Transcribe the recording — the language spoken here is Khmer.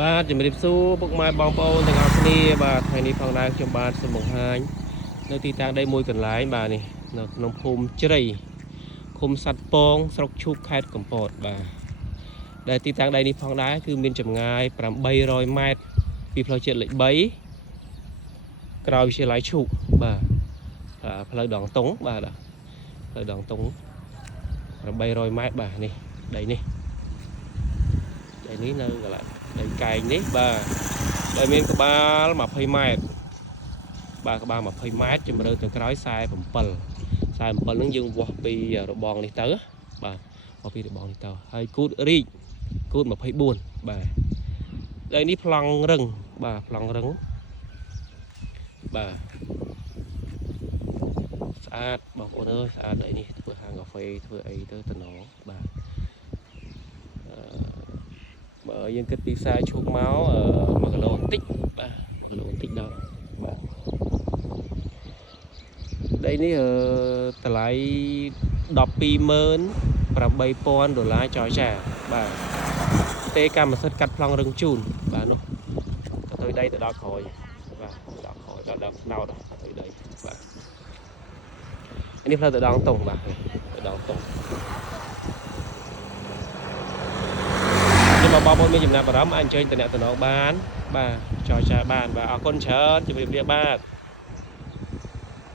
បាទជំរាបសួរពុកម៉ែបងប្អូនទាំងអស់គ្នាបាទថ្ងៃនេះផងដែរខ្ញុំបាទសូមបង្ហាញនៅទីតាំងដីមួយកន្លែងបាទនេះនៅក្នុងភូមិជ្រៃឃុំសัตว์ពងស្រុកឈូកខេត្តកំពតបាទដែលទីតាំងដីនេះផងដែរគឺមានចម្ងាយ800ម៉ែត្រពីផ្លូវជាតិលេខ3ក្រោយវិទ្យាល័យឈូកបាទផ្លូវដងតុងបាទផ្លូវដងតុង800ម៉ែត្របាទនេះដីនេះនៅកន្លែងដីកែងនេះបាទដែលមានក្បាល20ម៉ែត្របាទក្បាល20ម៉ែត្រជម្រៅទៅក្រោយ47ហ្នឹងយើងវាស់ពីរបងនេះទៅបាទវាស់ពីរបងនេះទៅហើយគូតរីកគូត24បាទដីនេះប្លង់រឹងបាទប្លង់រឹងបាទស្អាតបងប្អូនអើយស្អាតដីនេះធ្វើហាងកាហ្វេធ្វើអីទៅតំណបាទបើយើងគិតពីផ្សារឈូកមក1គីឡូបន្តិចបាទ1គីឡូបន្តិចដល់បាទដីនេះតម្លៃ$128,000ចរចាបាទទេកម្មសិទ្ធិកាត់ប្លង់រឹងជូនបាទនោះទៅដីទៅដល់ក្រោយបាទដល់ក្រោយដល់ស្នោតទៅដីបាទនេះផ្លូវទៅដងតុងបាទទៅដងតុងបើបងប្អូនមានចំណាប់អារម្មណ៍អាចអញ្ជើញតំណបានបាទចរចាបានបាទអរគុណច្រើនជម្រាបលាបាទ